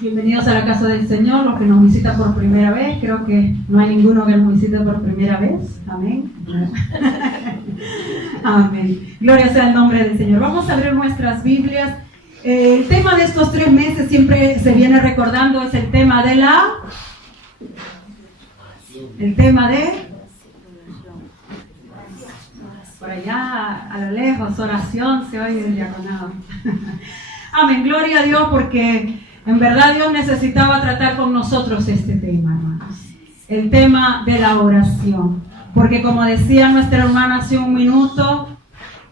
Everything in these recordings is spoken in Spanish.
Bienvenidos a la casa del Señor, los que nos visitan por primera vez. Creo que no hay ninguno que nos visite por primera vez. Amén. Amén. Gloria sea el nombre del Señor. Vamos a abrir nuestras Biblias. El tema de estos 3 meses siempre se viene recordando, es el tema de por allá a lo lejos, oración, se oye el diaconado. Amén, gloria a Dios, porque en verdad Dios necesitaba tratar con nosotros este tema, hermanos. El tema de la oración. Porque como decía nuestra hermana hace un minuto,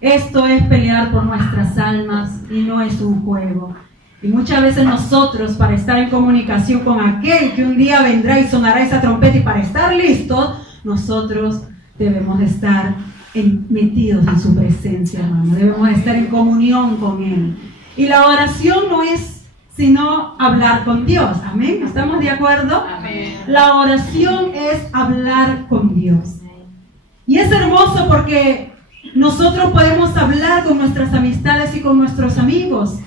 esto es pelear por nuestras almas y no es un juego. Y muchas veces nosotros, para estar en comunicación con aquel que un día vendrá y sonará esa trompeta, y para estar listos, nosotros debemos estar metidos en su presencia, hermano. Debemos estar en comunión con Él. Y la oración no es sino hablar con Dios. Amén. ¿Estamos de acuerdo? Amén. La oración es hablar con Dios. Y es hermoso porque nosotros podemos hablar con nuestras amistades y con nuestros amigos.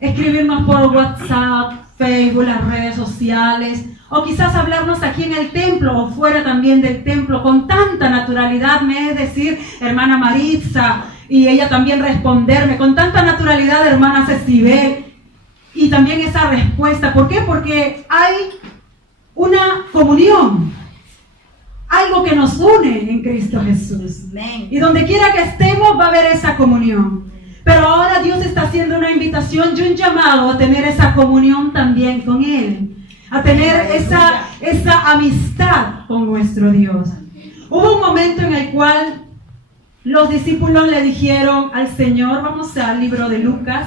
Escribirnos por WhatsApp, Facebook, las redes sociales, o quizás hablarnos aquí en el templo o fuera también del templo con tanta naturalidad, me es decir, hermana Maritza, y ella también responderme con tanta naturalidad, hermana Cecibel, y también esa respuesta. ¿Por qué? Porque hay una comunión, algo que nos une en Cristo Jesús. Y donde quiera que estemos va a haber esa comunión. Pero ahora Dios está haciendo una invitación y un llamado a tener esa comunión también con Él, a tener esa amistad con nuestro Dios. Hubo un momento en el cual los discípulos le dijeron al Señor, vamos al libro de Lucas,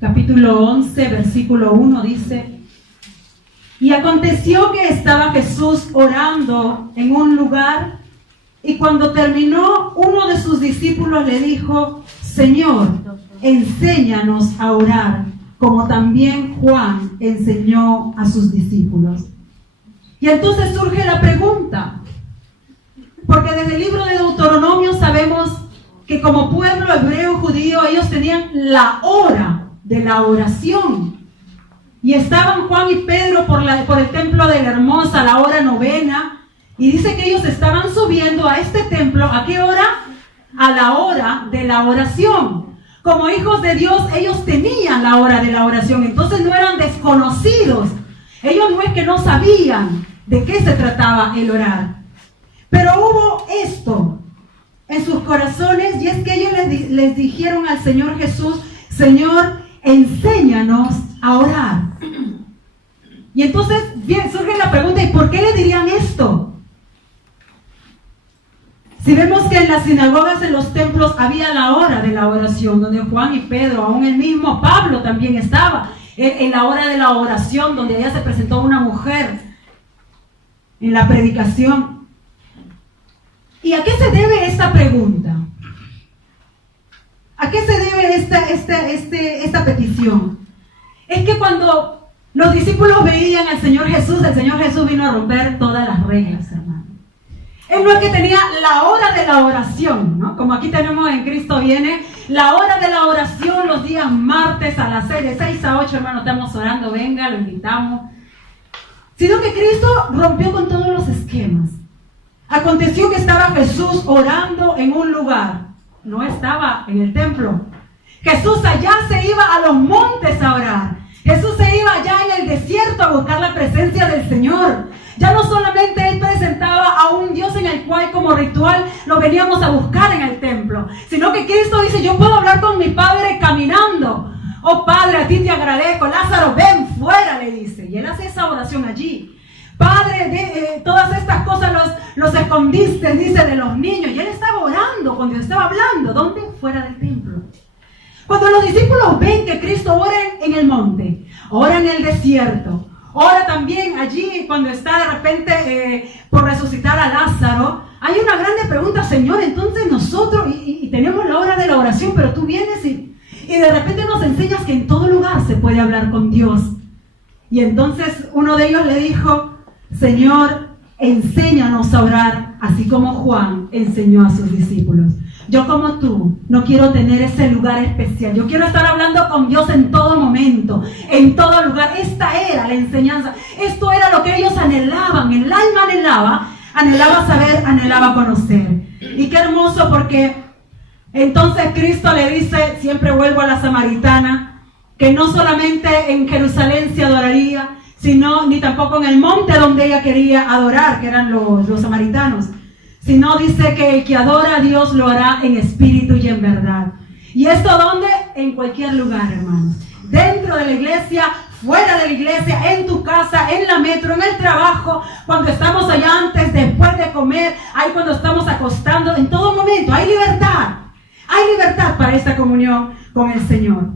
capítulo 11, versículo 1, dice: y aconteció que estaba Jesús orando en un lugar, y cuando terminó, uno de sus discípulos le dijo: Señor, enséñanos a orar, como también Juan enseñó a sus discípulos. Y entonces surge la pregunta, porque desde el libro de Deuteronomio sabemos que como pueblo hebreo judío, ellos tenían la hora de la oración. Y estaban Juan y Pedro por el templo de la Hermosa, la hora 9, y dice que ellos estaban subiendo a este templo, ¿a qué hora? A la hora de la oración. Como hijos de Dios, ellos tenían la hora de la oración, entonces no eran desconocidos. Ellos no es que no sabían de qué se trataba el orar. Pero hubo esto en sus corazones, y es que ellos les dijeron al Señor Jesús: Señor, enséñanos a orar. Y entonces surge la pregunta: ¿y por qué le dirían esto? Si vemos que en las sinagogas, en los templos, había la hora de la oración, donde Juan y Pedro, aún el mismo Pablo también estaba, en la hora de la oración, donde allá se presentó una mujer en la predicación. ¿Y a qué se debe esta pregunta? ¿A qué se debe esta petición? Es que cuando los discípulos veían al Señor Jesús, el Señor Jesús vino a romper todas las reglas, hermano. Él no es que tenía la hora de la oración, ¿no? Como aquí tenemos en Cristo Viene, la hora de la oración los días martes a las 6, de 6 a 8, hermano, estamos orando, venga, lo invitamos. Sino que Cristo rompió con todos los esquemas. Aconteció que estaba Jesús orando en un lugar, no estaba en el templo. Jesús allá se iba a los montes a orar. Jesús se iba allá en el desierto a buscar la presencia del Señor. Ya no solamente Él presentaba a un Dios en el cual como ritual lo veníamos a buscar en el templo, sino que Cristo dice: yo puedo hablar con mi Padre caminando. Oh Padre, a ti te agradezco. Lázaro, ven fuera, le dice. Y Él hace esa oración allí. Padre, todas estas cosas los escondiste, dice, de los niños. Y Él estaba orando cuando estaba hablando. ¿Dónde? Fuera del templo. Cuando los discípulos ven que Cristo ora en el monte, ora en el desierto, ora también allí cuando está de repente por resucitar a Lázaro, hay una grande pregunta: Señor, entonces nosotros, y tenemos la hora de la oración, pero tú vienes y de repente nos enseñas que en todo lugar se puede hablar con Dios. Y entonces uno de ellos le dijo: Señor, enséñanos a orar, así como Juan enseñó a sus discípulos. Yo como tú no quiero tener ese lugar especial. Yo quiero estar hablando con Dios en todo momento, en todo lugar. Esta era la enseñanza. Esto era lo que ellos anhelaban. El alma anhelaba saber, anhelaba conocer. Y qué hermoso, porque entonces Cristo le dice, siempre vuelvo a la samaritana, que no solamente en Jerusalén se adoraría, sino ni tampoco en el monte donde ella quería adorar, que eran los samaritanos, sino dice que el que adora a Dios lo hará en espíritu y en verdad. ¿Y esto dónde? En cualquier lugar, hermanos. Dentro de la iglesia, fuera de la iglesia, en tu casa, en la metro, en el trabajo, cuando estamos allá antes, después de comer, ahí cuando estamos acostando, en todo momento, hay libertad. Hay libertad para esta comunión con el Señor.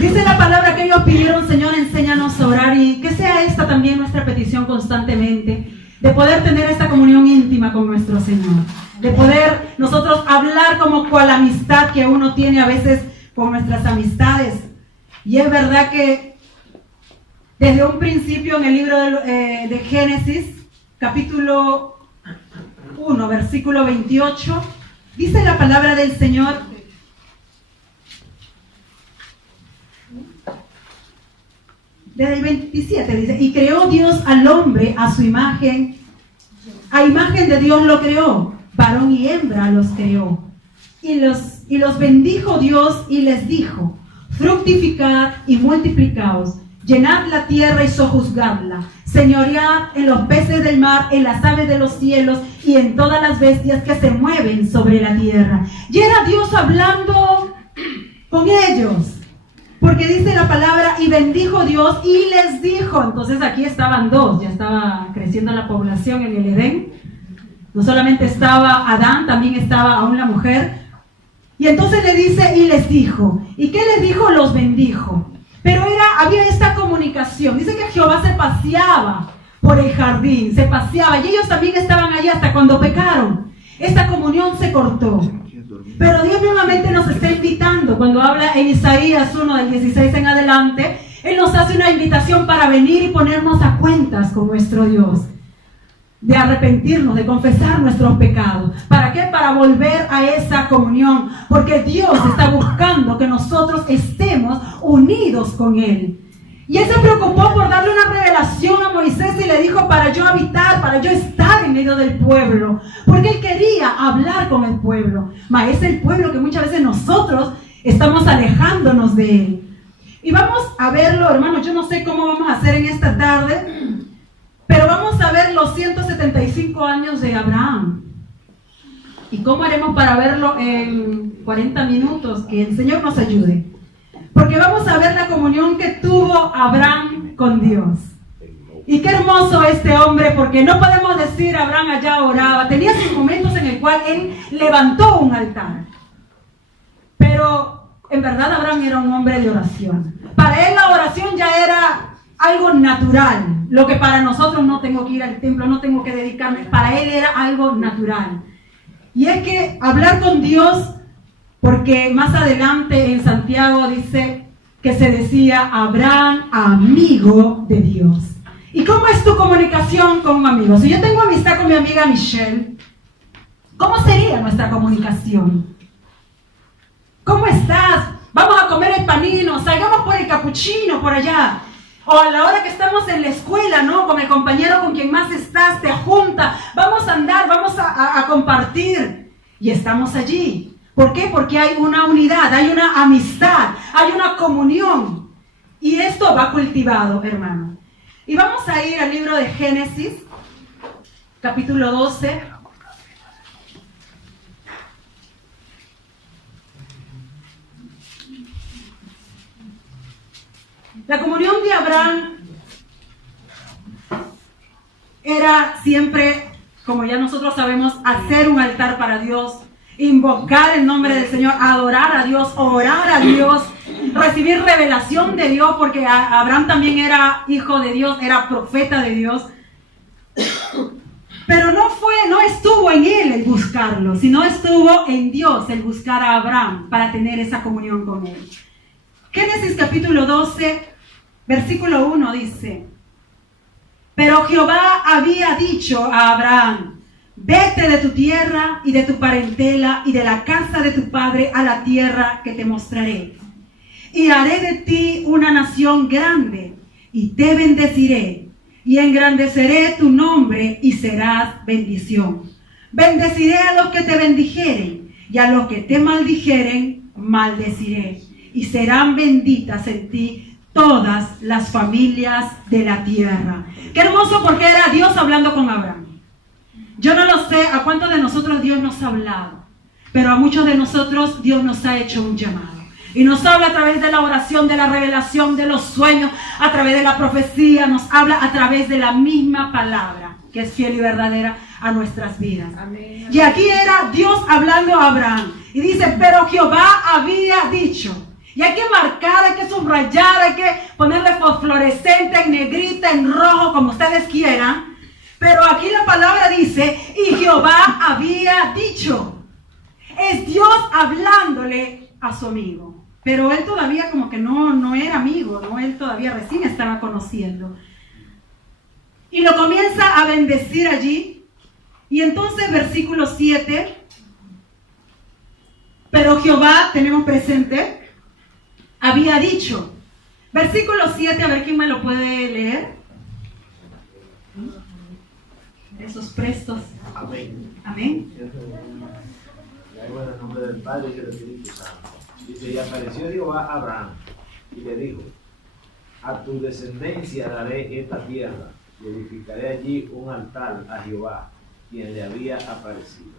Dice la palabra que ellos pidieron, Señor, enséñanos a orar, y que sea esta también nuestra petición constantemente, de poder tener esta comunión íntima con nuestro Señor, de poder nosotros hablar como cual amistad que uno tiene a veces con nuestras amistades. Y es verdad que desde un principio en el libro de Génesis, capítulo 1, versículo 28, dice la palabra del Señor: desde el 27 dice, y creó Dios al hombre a su imagen, a imagen de Dios lo creó, varón y hembra los creó. Y los bendijo Dios y les dijo, fructificad y multiplicaos, llenad la tierra y sojuzgadla, señoread en los peces del mar, en las aves de los cielos y en todas las bestias que se mueven sobre la tierra. Y era Dios hablando con ellos. Porque dice la palabra, y bendijo Dios y les dijo. Entonces aquí estaban dos, ya estaba creciendo la población en el Edén. No solamente estaba Adán, también estaba aún la mujer. Y entonces le dice, y les dijo. ¿Y qué les dijo? Los bendijo. Pero había esta comunicación. Dice que Jehová se paseaba por el jardín, se paseaba. Y ellos también estaban allí hasta cuando pecaron. Esta comunión se cortó. Pero Dios nuevamente nos está invitando. Cuando habla en Isaías 1 del 16 en adelante, Él nos hace una invitación para venir y ponernos a cuentas con nuestro Dios, de arrepentirnos, de confesar nuestros pecados. ¿Para qué? Para volver a esa comunión, porque Dios está buscando que nosotros estemos unidos con Él. Y Él se preocupó por darle una revelación a Moisés y le dijo, para yo habitar, para yo estar en medio del pueblo, porque Él quería hablar con el pueblo. Mas es el pueblo que muchas veces nosotros estamos alejándonos de Él. Y vamos a verlo, hermanos. Yo no sé cómo vamos a hacer en esta tarde, pero vamos a ver los 175 años de Abraham. ¿Y cómo haremos para verlo en 40 minutos? Que el Señor nos ayude. Porque vamos a ver la comunión que tuvo Abraham con Dios. Y qué hermoso este hombre, porque no podemos decir Abraham allá oraba. Tenía sus momentos en el cual él levantó un altar. Pero en verdad Abraham era un hombre de oración. Para él la oración ya era algo natural. Lo que para nosotros no tengo que ir al templo, no tengo que dedicarme. Para él era algo natural. Y es que hablar con Dios, porque más adelante en Santiago dice que se decía Abraham, amigo de Dios. ¿Y cómo es tu comunicación con un amigo? Si yo tengo amistad con mi amiga Michelle, ¿cómo sería nuestra comunicación? ¿Cómo estás? Vamos a comer el panino, salgamos por el capuchino por allá. O a la hora que estamos en la escuela, ¿no? Con el compañero con quien más estás, te junta, vamos a andar, vamos a compartir. Y estamos allí. ¿Por qué? Porque hay una unidad, hay una amistad, hay una comunión. Y esto va cultivado, hermano. Y vamos a ir al libro de Génesis, capítulo 12. La comunión de Abraham era siempre, como ya nosotros sabemos, hacer un altar para Dios, invocar el nombre del Señor, adorar a Dios, orar a Dios, recibir revelación de Dios, porque Abraham también era hijo de Dios, era profeta de Dios. Pero no estuvo en él el buscarlo, sino estuvo en Dios el buscar a Abraham para tener esa comunión con él. Génesis capítulo 12, versículo 1 dice: Pero Jehová había dicho a Abraham: vete de tu tierra y de tu parentela y de la casa de tu padre a la tierra que te mostraré. Y haré de ti una nación grande, y te bendeciré, y engrandeceré tu nombre, y serás bendición. Bendeciré a los que te bendijeren, y a los que te maldijeren, maldeciré. Y serán benditas en ti todas las familias de la tierra. Qué hermoso, porque era Dios hablando con Abraham. Yo no lo sé a cuántos de nosotros Dios nos ha hablado, pero a muchos de nosotros Dios nos ha hecho un llamado. Y nos habla a través de la oración, de la revelación, de los sueños, a través de la profecía, nos habla a través de la misma palabra, que es fiel y verdadera a nuestras vidas. Amén. Y aquí era Dios hablando a Abraham. Y dice, pero Jehová había dicho. Y hay que marcar, hay que subrayar, hay que ponerle fosforescente, en negrita, en rojo, como ustedes quieran. Pero aquí la palabra dice, y Jehová había dicho. Es Dios hablándole a su amigo. Pero él todavía como que no era amigo, ¿no? Él todavía recién estaba conociendo. Y lo comienza a bendecir allí. Y entonces versículo 7. Pero Jehová, tenemos presente, había dicho. Versículo 7, a ver quién me lo puede leer. Esos prestos. Amén. Amén. En el nombre del Padre y del Espíritu Santo. Dice, y apareció Jehová a Abraham y le dijo, a tu descendencia daré esta tierra y edificaré allí un altar a Jehová, quien le había aparecido.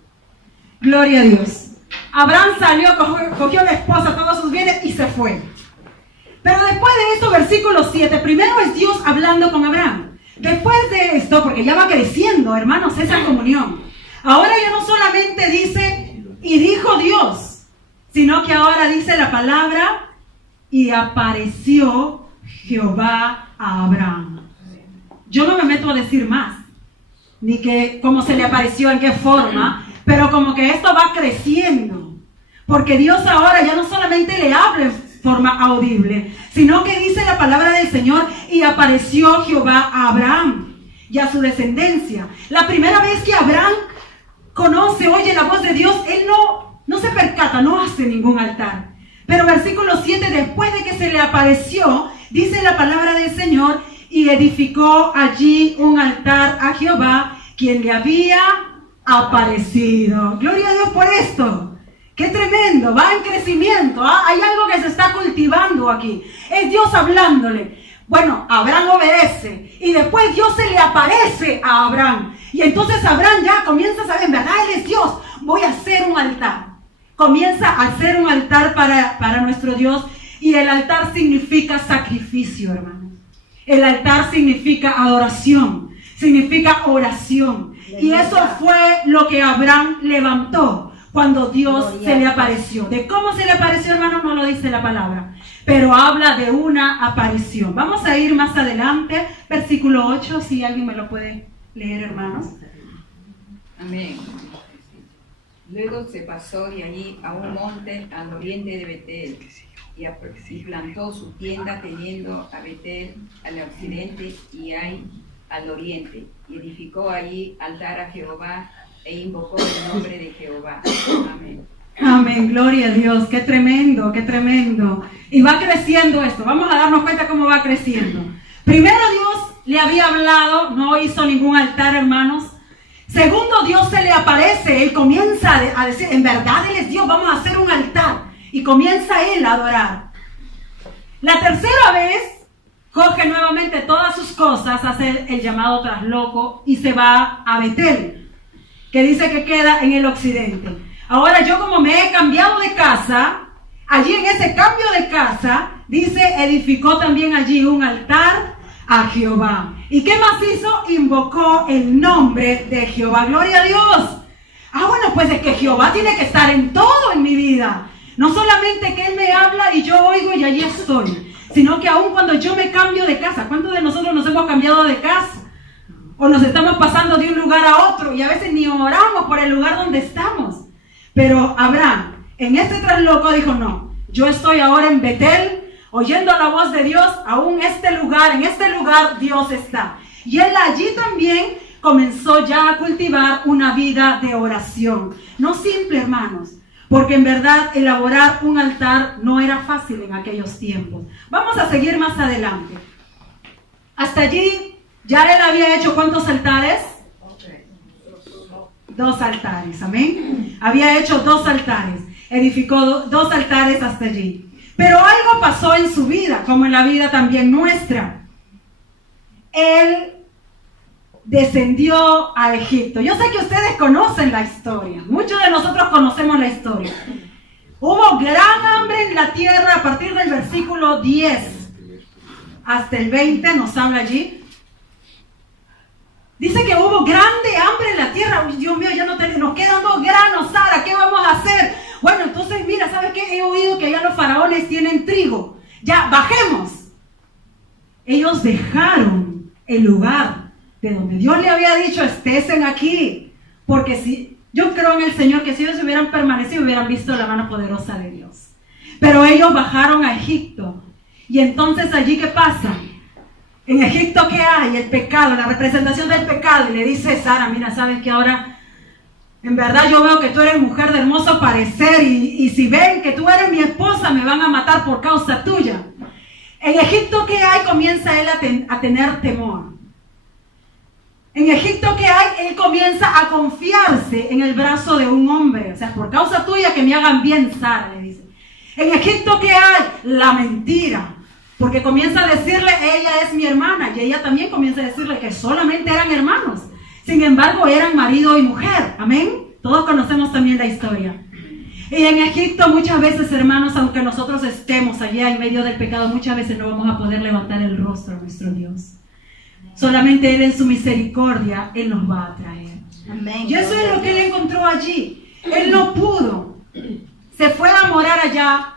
Gloria a Dios. Abraham salió, cogió a la esposa, todos sus bienes y se fue. Pero después de esto, versículo 7, primero es Dios hablando con Abraham. Después de esto, porque ya va creciendo, hermanos, esa comunión. Ahora ya no solamente dice, y dijo Dios, sino que ahora dice la palabra, y apareció Jehová a Abraham. Yo no me meto a decir más, ni que cómo se le apareció, en qué forma, pero como que esto va creciendo. Porque Dios ahora ya no solamente le habla en forma audible, sino que dice la palabra del Señor, y apareció Jehová a Abraham y a su descendencia. La primera vez que Abraham oye la voz de Dios, él no se percata, no hace ningún altar. Pero versículo 7, después de que se le apareció, dice la palabra del Señor, y edificó allí un altar a Jehová, quien le había aparecido. Gloria a Dios por esto. ¡Qué tremendo! Va en crecimiento. Hay algo que se está cultivando aquí. Es Dios hablándole. Bueno, Abraham obedece. Y después Dios se le aparece a Abraham. Y entonces Abraham ya comienza a saber, en verdad, Él es Dios. Voy a hacer un altar. Comienza a hacer un altar para nuestro Dios. Y el altar significa sacrificio, hermanos. El altar significa adoración. Significa oración. Y eso fue lo que Abraham levantó cuando Dios se le apareció. De cómo se le apareció, hermano, no lo dice la palabra, pero habla de una aparición. Vamos a ir más adelante, versículo 8, si alguien me lo puede leer, hermanos. Amén. Luego se pasó de allí a un monte al oriente de Betel y plantó su tienda teniendo a Betel al occidente y Ai al oriente, y edificó allí altar a Jehová e invocó el nombre de Jehová. Amén. Amén, gloria a Dios, qué tremendo, qué tremendo. Y va creciendo esto, vamos a darnos cuenta cómo va creciendo. Primero Dios le había hablado, no hizo ningún altar, hermanos. Segundo, Dios se le aparece, Él comienza a decir, en verdad Él es Dios, vamos a hacer un altar. Y comienza Él a adorar. La tercera vez, coge nuevamente todas sus cosas, hace el llamado trasloco y se va a Betel, que dice que queda en el occidente. Ahora yo, como me he cambiado de casa, allí en ese cambio de casa, dice, edificó también allí un altar a Jehová. ¿Y qué más hizo? Invocó el nombre de Jehová. ¡Gloria a Dios! Bueno, pues es que Jehová tiene que estar en todo en mi vida. No solamente que Él me habla y yo oigo y allí estoy, sino que aún cuando yo me cambio de casa. ¿Cuántos de nosotros nos hemos cambiado de casa? O nos estamos pasando de un lugar a otro y a veces ni oramos por el lugar donde estamos. Pero Abraham, en este trasloco dijo, no, yo estoy ahora en Betel, oyendo la voz de Dios, aún en este lugar Dios está. Y él allí también comenzó ya a cultivar una vida de oración. No simple, hermanos, porque en verdad elaborar un altar no era fácil en aquellos tiempos. Vamos a seguir más adelante. Hasta allí ya él había hecho ¿cuántos altares? 2 altares, amén. Había hecho 2 altares, edificó 2 altares hasta allí. Pero algo pasó en su vida, como en la vida también nuestra. Él descendió a Egipto. Yo sé que ustedes conocen la historia, muchos de nosotros conocemos la historia. Hubo gran hambre en la tierra a partir del versículo 10 hasta el 20, nos habla allí. Dice que hubo grande hambre en la tierra. Uy, Dios mío, ya no nos quedan 2 granos, Sara, ¿qué vamos a hacer? Bueno, entonces mira, ¿sabes qué? He oído que allá los faraones tienen trigo. Ya, bajemos. Ellos dejaron el lugar de donde Dios le había dicho, estén aquí. Porque si, yo creo en el Señor que si ellos hubieran permanecido, hubieran visto la mano poderosa de Dios. Pero ellos bajaron a Egipto. Y entonces allí, ¿qué pasa? En Egipto, ¿qué hay? El pecado, la representación del pecado. Y le dice Sara, mira, ¿sabes qué? Ahora, en verdad yo veo que tú eres mujer de hermoso parecer y si ven que tú eres mi esposa, me van a matar por causa tuya. En Egipto, ¿qué hay? Comienza él a tener temor. En Egipto, ¿qué hay? Él comienza a confiarse en el brazo de un hombre. O sea, por causa tuya que me hagan bien, Sara, le dice. En Egipto, ¿qué hay? La mentira. Porque comienza a decirle, ella es mi hermana, y ella también comienza a decirle que solamente eran hermanos. Sin embargo, eran marido y mujer. Amén. Todos conocemos también la historia. Y en Egipto muchas veces, hermanos, aunque nosotros estemos allá en medio del pecado, muchas veces no vamos a poder levantar el rostro a nuestro Dios. Solamente Él en su misericordia, Él nos va a traer. Amén. Y eso es lo que Él encontró allí. Él no pudo. Se fue a morar allá.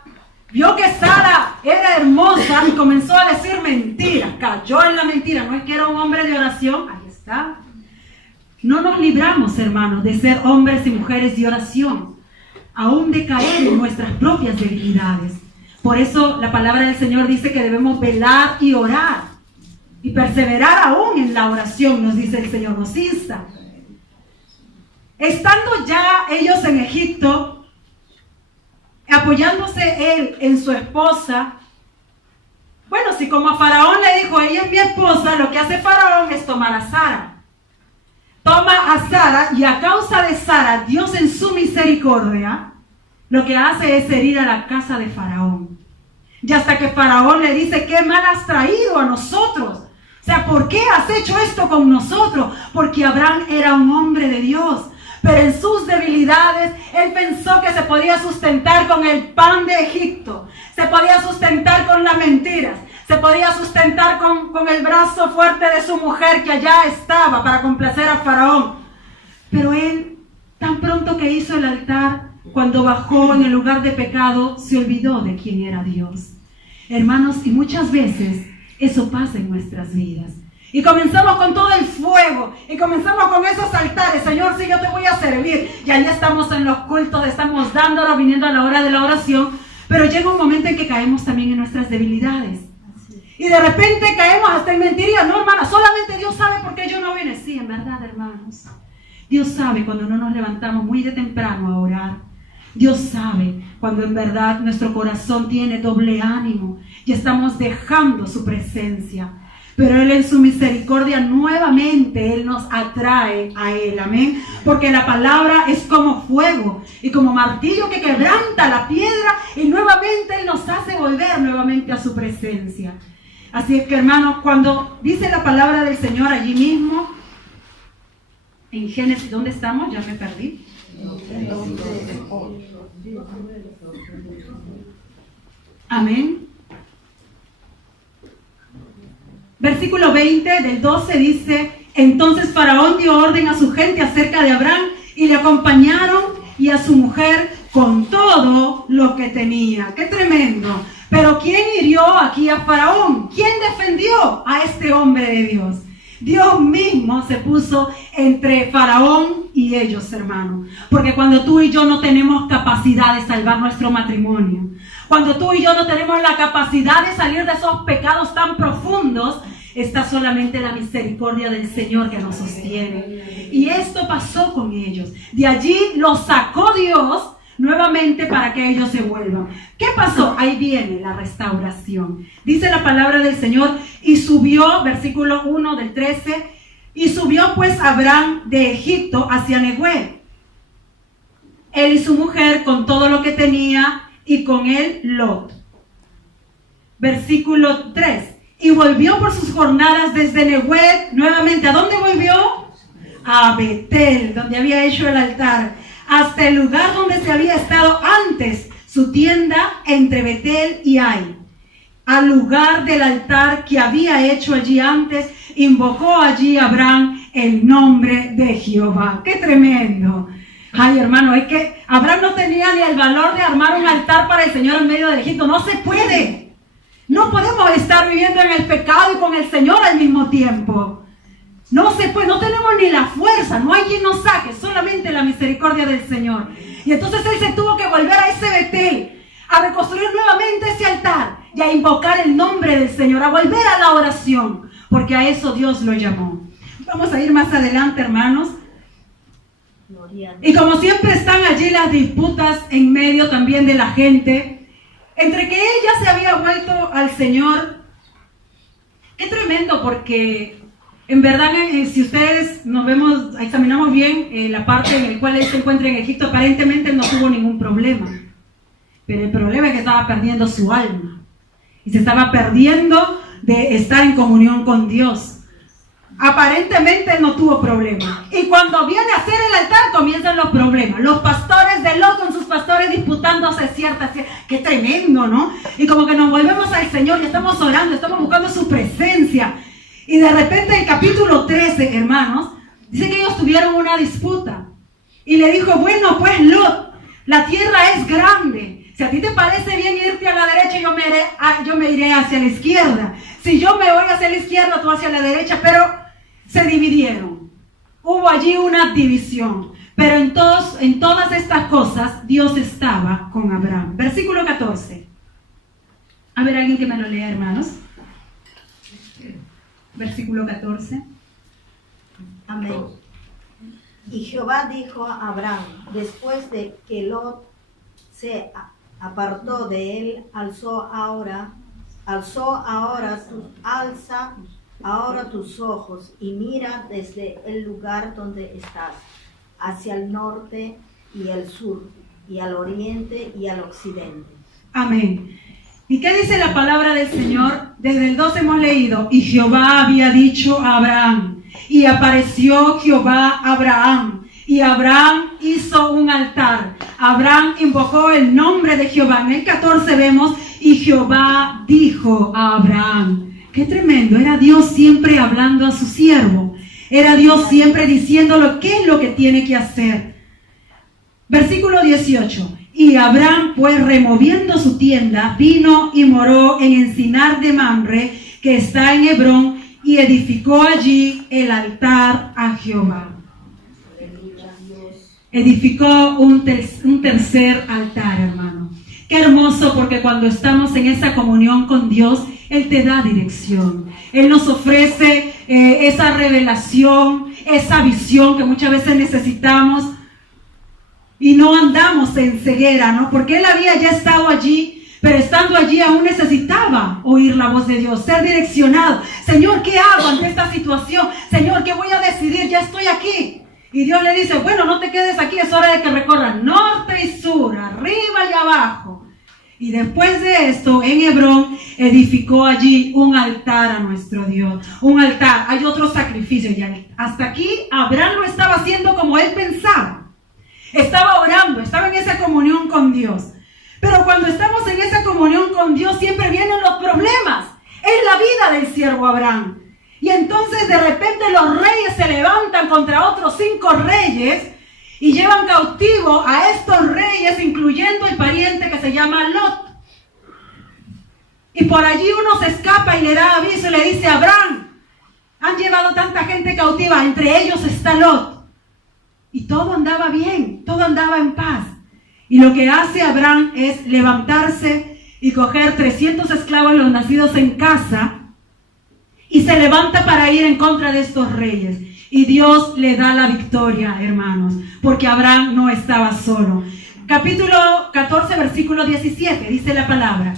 Vio que Sara era hermosa y comenzó a decir mentiras. Cayó en la mentira. No es que era un hombre de oración. Ahí está. No nos libramos, hermanos, de ser hombres y mujeres de oración, aún de caer en nuestras propias debilidades. Por eso la palabra del Señor dice que debemos velar y orar y perseverar aún en la oración, nos dice el Señor, nos insta. Estando ya ellos en Egipto, apoyándose él en su esposa, bueno, si como a Faraón le dijo, ella es mi esposa, lo que hace Faraón es tomar a Sara. Toma a Sara y a causa de Sara, Dios en su misericordia, lo que hace es herir a la casa de Faraón. Y hasta que Faraón le dice, ¿qué mal has traído a nosotros? O sea, ¿por qué has hecho esto con nosotros? Porque Abraham era un hombre de Dios. Pero en sus debilidades, él pensó que se podía sustentar con el pan de Egipto. Se podía sustentar con las mentiras. Se podía sustentar con el brazo fuerte de su mujer que allá estaba para complacer a Faraón. Pero él, tan pronto que hizo el altar, cuando bajó en el lugar de pecado, se olvidó de quién era Dios. Hermanos, y muchas veces eso pasa en nuestras vidas. Y comenzamos con todo el fuego. Y comenzamos con esos altares. Señor, sí, yo te voy a servir. Y ahí estamos en los cultos, estamos dándolo, viniendo a la hora de la oración. Pero llega un momento en que caemos también en nuestras debilidades. Y de repente caemos hasta en mentiras. No, hermana, solamente Dios sabe por qué yo no vine. Sí, en verdad, hermanos. Dios sabe cuando no nos levantamos muy de temprano a orar. Dios sabe cuando en verdad nuestro corazón tiene doble ánimo y estamos dejando su presencia. Pero Él en su misericordia nuevamente Él nos atrae a Él, amén. Porque la palabra es como fuego y como martillo que quebranta la piedra y nuevamente Él nos hace volver nuevamente a su presencia. Así es que, hermanos, cuando dice la palabra del Señor allí mismo, en Génesis, ¿dónde estamos? Ya me perdí. Amén. Versículo 20 del 12 dice, entonces Faraón dio orden a su gente acerca de Abraham y le acompañaron y a su mujer con todo lo que tenía. ¡Qué tremendo! Pero ¿quién hirió aquí a Faraón? ¿Quién defendió a este hombre de Dios? Dios mismo se puso entre Faraón y ellos, hermano. Porque cuando tú y yo no tenemos capacidad de salvar nuestro matrimonio, cuando tú y yo no tenemos la capacidad de salir de esos pecados tan profundos, está solamente la misericordia del Señor que nos sostiene. Y esto pasó con ellos. De allí los sacó Dios nuevamente para que ellos se vuelvan. ¿Qué pasó? Ahí viene la restauración. Dice la palabra del Señor, y subió, versículo 1 del 13, y subió pues Abraham de Egipto hacia Neguev, él y su mujer con todo lo que tenía, y con él Lot. Versículo 3, y volvió por sus jornadas desde Neguev, nuevamente, ¿a dónde volvió? A Betel, donde había hecho el altar, hasta el lugar donde se había estado antes su tienda entre Betel y Ai. Al lugar del altar que había hecho allí antes, invocó allí Abraham el nombre de Jehová. ¡Qué tremendo! Ay, hermano, es que Abraham no tenía ni el valor de armar un altar para el Señor en medio del Egipto. No se puede. No podemos estar viviendo en el pecado y con el Señor al mismo tiempo. No se puede, no tenemos ni la fuerza, no hay quien nos saque, solamente la misericordia del Señor. Y entonces él se tuvo que volver a ese Betel, a reconstruir nuevamente ese altar y a invocar el nombre del Señor, a volver a la oración, porque a eso Dios lo llamó. Vamos a ir más adelante, hermanos. Y como siempre están allí las disputas en medio también de la gente, entre que él ya se había vuelto al Señor. Qué tremendo, porque en verdad, si ustedes examinamos bien la parte en la cual él se encuentra en Egipto, aparentemente no tuvo ningún problema. Pero el problema es que estaba perdiendo su alma. Y se estaba perdiendo de estar en comunión con Dios. Aparentemente él no tuvo problema. Y cuando viene a hacer el altar, comienzan los problemas. Los pastores de Lot con sus pastores disputándose ciertas. Qué tremendo, ¿no? Y como que nos volvemos al Señor y estamos orando, estamos buscando su presencia. Y de repente el capítulo 13, hermanos, dice que ellos tuvieron una disputa. Y le dijo, bueno, pues Lot, la tierra es grande. Si a ti te parece bien irte a la derecha, yo me iré hacia la izquierda. Si yo me voy hacia la izquierda, tú hacia la derecha. Pero se dividieron. Hubo allí una división. Pero en todas estas cosas, Dios estaba con Abraham. Versículo 14. A ver, alguien que me lo lea, hermanos. Versículo 14. Amén. Y Jehová dijo a Abraham, después de que Lot se apartó de él, alza ahora tus ojos y mira desde el lugar donde estás, hacia el norte y el sur, y al oriente y al occidente. Amén. ¿Y qué dice la palabra del Señor? Desde el 2 hemos leído, y Jehová había dicho a Abraham, y apareció Jehová a Abraham, y Abraham hizo un altar. Abraham invocó el nombre de Jehová. En el 14 vemos, y Jehová dijo a Abraham. Qué tremendo, era Dios siempre hablando a su siervo. Era Dios siempre diciéndole qué es lo que tiene que hacer. Versículo 18. Y Abraham, pues removiendo su tienda, vino y moró en Encinar de Mamre, que está en Hebrón, y edificó allí el altar a Jehová. Edificó un tercer altar, hermano. Qué hermoso, porque cuando estamos en esa comunión con Dios, Él te da dirección. Él nos ofrece esa revelación, esa visión que muchas veces necesitamos. Y no andamos en ceguera, ¿no? Porque él había ya estado allí, pero estando allí aún necesitaba oír la voz de Dios, ser direccionado. Señor, ¿qué hago ante esta situación? Señor, ¿qué voy a decidir? Ya estoy aquí. Y Dios le dice, bueno, no te quedes aquí, es hora de que recorran norte y sur, arriba y abajo. Y después de esto, en Hebrón, edificó allí un altar a nuestro Dios. Un altar, hay otros sacrificios. Y hasta aquí, Abraham lo estaba haciendo como él pensaba. Estaba orando, estaba en esa comunión con Dios. Pero cuando estamos en esa comunión con Dios, siempre vienen los problemas. Es la vida del siervo Abraham. Y entonces de repente los reyes se levantan contra otros 5 reyes y llevan cautivo a estos reyes, incluyendo el pariente que se llama Lot. Y por allí uno se escapa y le da aviso y le dice a Abraham, han llevado tanta gente cautiva, entre ellos está Lot. Y todo andaba bien, todo andaba en paz. Y lo que hace Abraham es levantarse y coger 300 esclavos, los nacidos en casa, y se levanta para ir en contra de estos reyes. Y Dios le da la victoria, hermanos, porque Abraham no estaba solo. Capítulo 14, versículo 17, dice la palabra.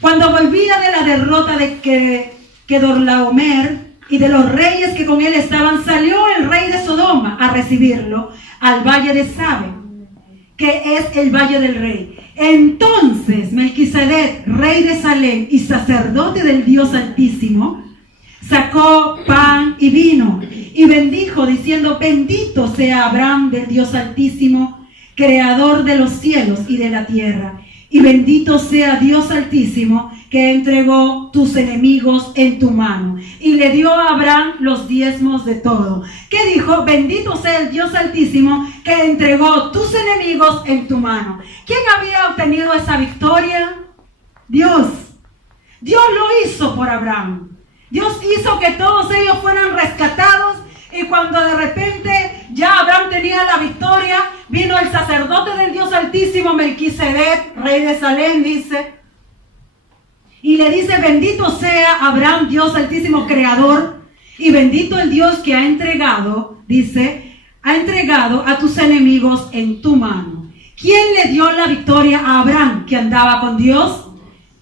Cuando volvía de la derrota de Kedorlaomer y de los reyes que con él estaban, salió el rey de Sodoma a recibirlo al valle de Sabe, que es el valle del rey. Entonces Melquisedec, rey de Salem y sacerdote del Dios Altísimo, sacó pan y vino y bendijo diciendo: bendito sea Abraham del Dios Altísimo, creador de los cielos y de la tierra, y bendito sea Dios Altísimo que entregó tus enemigos en tu mano. Y le dio a Abraham los diezmos de todo. ¿Qué dijo? Bendito sea el Dios Altísimo que entregó tus enemigos en tu mano. ¿Quién había obtenido esa victoria? Dios. Dios lo hizo por Abraham. Dios hizo que todos ellos fueran rescatados, y cuando de repente ya Abraham tenía la victoria, vino el sacerdote del Dios Altísimo, Melquisedec, rey de Salem, dice, y le dice: bendito sea Abraham, Dios Altísimo, creador, y bendito el Dios que ha entregado, dice, ha entregado a tus enemigos en tu mano. ¿Quién le dio la victoria a Abraham, que andaba con Dios?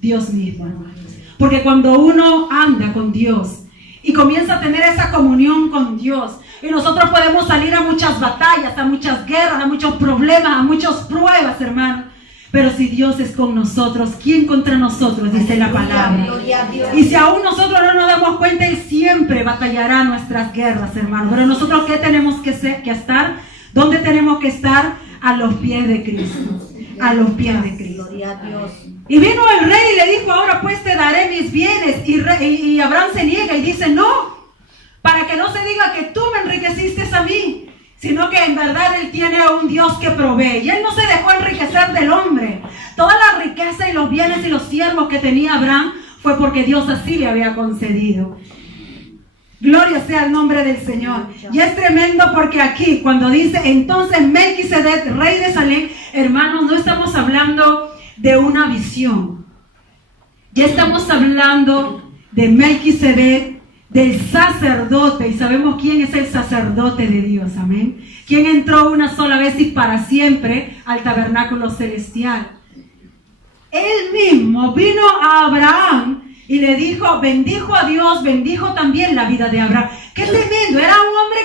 Dios mismo, hermanos. Porque cuando uno anda con Dios y comienza a tener esa comunión con Dios, y nosotros podemos salir a muchas batallas, a muchas guerras, a muchos problemas, a muchas pruebas, hermano. Pero si Dios es con nosotros, ¿quién contra nosotros? Dice la palabra. Y si aún nosotros no nos damos cuenta, Él siempre batallará nuestras guerras, hermano. Pero nosotros, ¿qué tenemos que estar? ¿Dónde tenemos que estar? A los pies de Cristo. A los pies de Cristo. Y vino el rey y le dijo: ahora pues te daré mis bienes. Y Abraham se niega y dice: no, para que no se diga que tú me enriqueciste a mí, sino que en verdad Él tiene a un Dios que provee. Y Él no se dejó enriquecer del hombre. Toda la riqueza y los bienes y los siervos que tenía Abraham fue porque Dios así le había concedido. Gloria sea el nombre del Señor. Y es tremendo porque aquí, cuando dice entonces Melquisedec, rey de Salem, hermanos, no estamos hablando de una visión. Ya estamos hablando de Melquisedec, del sacerdote, y sabemos quién es el sacerdote de Dios, amén. Quien entró una sola vez y para siempre al tabernáculo celestial. Él mismo vino a Abraham y le dijo, bendijo a Dios, bendijo también la vida de Abraham. ¡Qué tremendo! Era un hombre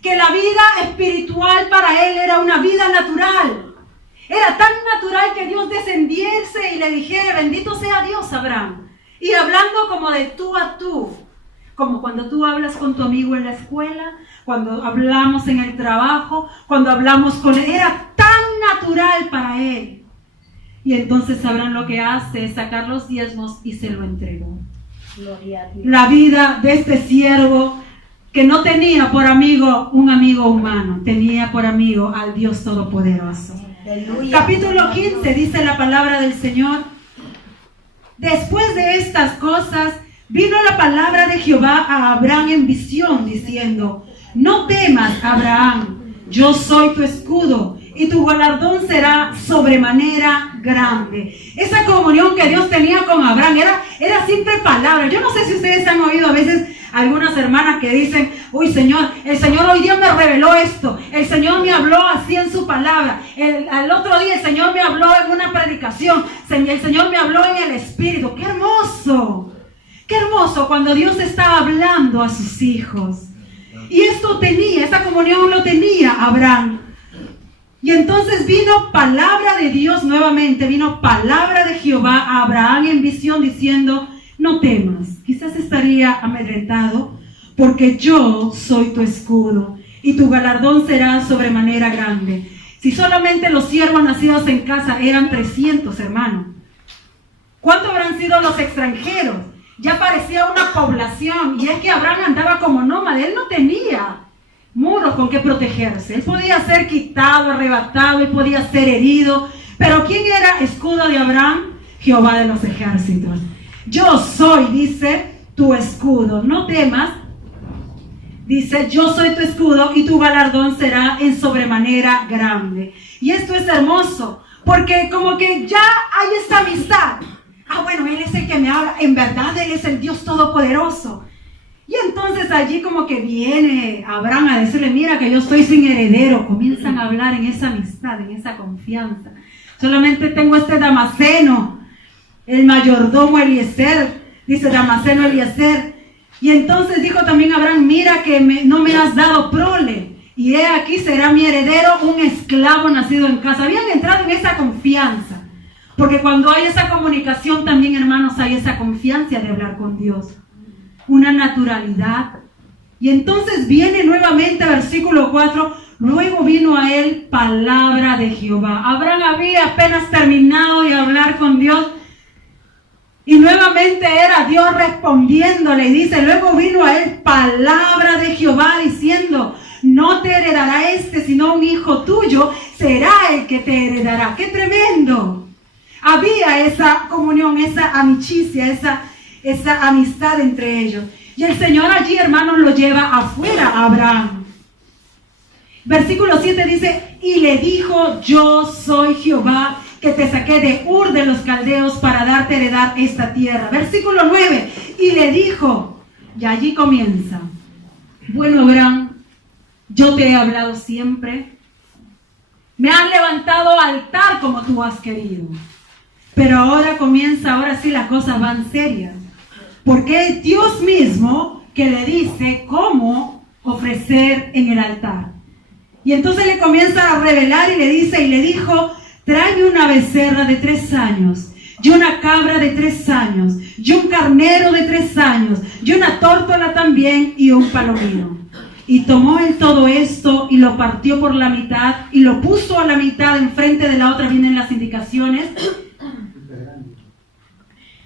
que la vida espiritual para él era una vida natural. Era tan natural que Dios descendiese y le dijera, bendito sea Dios, Abraham. Y hablando como de tú a tú, como cuando tú hablas con tu amigo en la escuela, cuando hablamos en el trabajo, cuando hablamos con él, era tan natural para él. Y entonces Abraham lo que hace es sacar los diezmos y se lo entregó. La vida de este siervo que no tenía por amigo un amigo humano, tenía por amigo al Dios Todopoderoso. Aleluya. Capítulo 15 dice la palabra del Señor. Después de estas cosas, vino la palabra de Jehová a Abraham en visión, diciendo, no temas, Abraham, yo soy tu escudo, y tu galardón será sobremanera grande. Esa comunión que Dios tenía con Abraham era simple palabra. Yo no sé si ustedes han oído a veces algunas hermanas que dicen, uy Señor, el Señor hoy día me reveló esto, el Señor me habló así en su palabra, al otro día el Señor me habló en una predicación, el Señor me habló en el Espíritu. ¡Qué hermoso! ¡Qué hermoso cuando Dios estaba hablando a sus hijos! Y esa comunión lo tenía Abraham. Y entonces vino palabra de Dios nuevamente, vino palabra de Jehová a Abraham en visión diciendo, no temas, quizás estaría amedrentado, porque yo soy tu escudo y tu galardón será sobremanera grande. Si solamente los siervos nacidos en casa eran 300, hermanos, ¿cuántos habrán sido los extranjeros? Ya parecía una población, y es que Abraham andaba como nómada, él no tenía muros con que protegerse. Él podía ser quitado, arrebatado, él podía ser herido. Pero ¿quién era escudo de Abraham? Jehová de los ejércitos. Yo soy, dice, tu escudo. No temas. Dice, yo soy tu escudo y tu galardón será en sobremanera grande. Y esto es hermoso, porque como que ya hay esta amistad. Ah, bueno, Él es el que me habla. En verdad, Él es el Dios Todopoderoso. Y entonces allí como que viene Abraham a decirle, mira que yo estoy sin heredero. Comienzan a hablar en esa amistad, en esa confianza. Solamente tengo este Damaseno, el mayordomo Eliezer, dice Damaseno Eliezer. Y entonces dijo también Abraham, mira que no me has dado prole. Y he aquí será mi heredero un esclavo nacido en casa. Habían entrado en esa confianza. Porque cuando hay esa comunicación también, hermanos, hay esa confianza de hablar con Dios. Una naturalidad. Y entonces viene nuevamente versículo 4, luego vino a él palabra de Jehová. Abraham había apenas terminado de hablar con Dios y nuevamente era Dios respondiéndole y dice, luego vino a él palabra de Jehová diciendo, no te heredará sino un hijo tuyo será el que te heredará. ¡Qué tremendo! Había esa comunión, esa amicicia, esa amistad entre ellos. Y el Señor allí, hermanos, lo lleva afuera a Abraham. Versículo 7 dice, y le dijo, yo soy Jehová, que te saqué de Ur de los Caldeos para darte heredar esta tierra. Versículo 9, y le dijo, y allí comienza, bueno, Abraham, yo te he hablado siempre, me has levantado altar como tú has querido, pero ahora sí las cosas van serias, porque es Dios mismo que le dice cómo ofrecer en el altar. Y entonces le comienza a revelar y le dijo, tráeme una becerra de 3 años, y una cabra de 3 años, y un carnero de 3 años, y una tórtola también, y un palomino. Y tomó él todo esto, y lo partió por la mitad, y lo puso a la mitad enfrente de la otra. Vienen las indicaciones.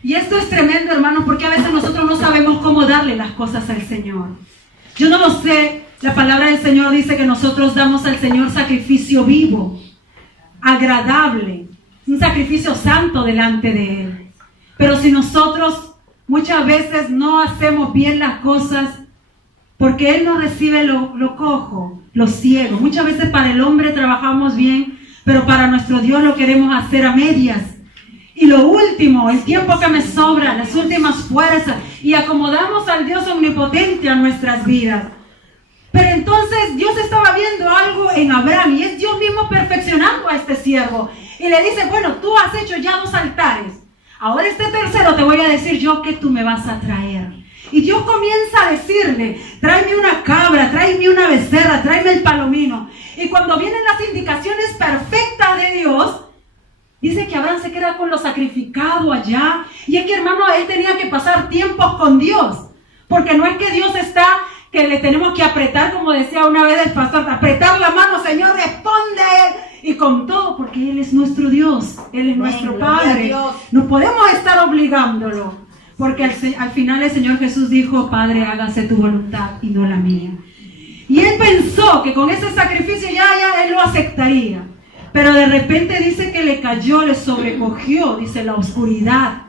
Y esto es tremendo, hermanos, porque a veces nosotros no sabemos cómo darle las cosas al Señor. Yo no lo sé. La palabra del Señor dice que nosotros damos al Señor sacrificio vivo, agradable, un sacrificio santo delante de Él. Pero si nosotros muchas veces no hacemos bien las cosas, porque Él no recibe lo cojo, lo ciego. Muchas veces para el hombre trabajamos bien, pero para nuestro Dios lo queremos hacer a medias. Y lo último, el tiempo que me sobra, las últimas fuerzas, y acomodamos al Dios omnipotente a nuestras vidas. Pero entonces Dios estaba viendo algo en Abraham, y es Dios mismo perfeccionando a este siervo. Y le dice, bueno, tú has hecho ya 2 altares. Ahora este tercero te voy a decir yo que tú me vas a traer. Y Dios comienza a decirle, tráeme una cabra, tráeme una becerra, tráeme el palomino. Y cuando vienen las indicaciones perfectas de Dios, dice que Abraham se queda con lo sacrificado allá. Y es que, hermano, él tenía que pasar tiempos con Dios. Porque no es que Dios está, que le tenemos que apretar, como decía una vez el pastor, apretar la mano, Señor, responde. Y con todo, porque Él es nuestro Dios, Él es nuestro Padre. No podemos estar obligándolo. Porque al final el Señor Jesús dijo, Padre, hágase tu voluntad y no la mía. Y él pensó que con ese sacrificio ya él lo aceptaría. Pero de repente dice que le cayó, le sobrecogió, dice la oscuridad,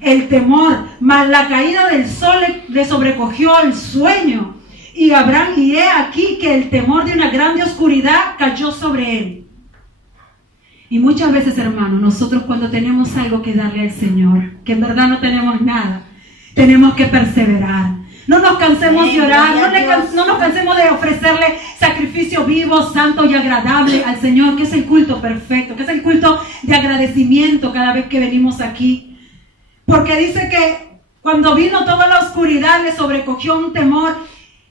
el temor, más la caída del sol le sobrecogió el sueño. Y Abraham, y he aquí que el temor de una grande oscuridad cayó sobre él. Y muchas veces, hermanos, nosotros cuando tenemos algo que darle al Señor, que en verdad no tenemos nada, tenemos que perseverar. No nos cansemos de orar, no nos cansemos de ofrecerle sacrificio vivo, santo y agradable al Señor, que es el culto perfecto, que es el culto de agradecimiento cada vez que venimos aquí. Porque dice que cuando vino toda la oscuridad le sobrecogió un temor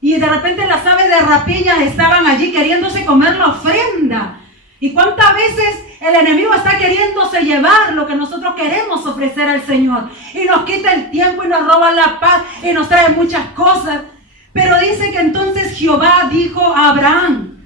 y de repente las aves de rapiña estaban allí queriéndose comer la ofrenda. ¿Y cuántas veces el enemigo está queriéndose llevar lo que nosotros queremos ofrecer al Señor? Y nos quita el tiempo y nos roba la paz y nos trae muchas cosas. Pero dice que entonces Jehová dijo a Abraham,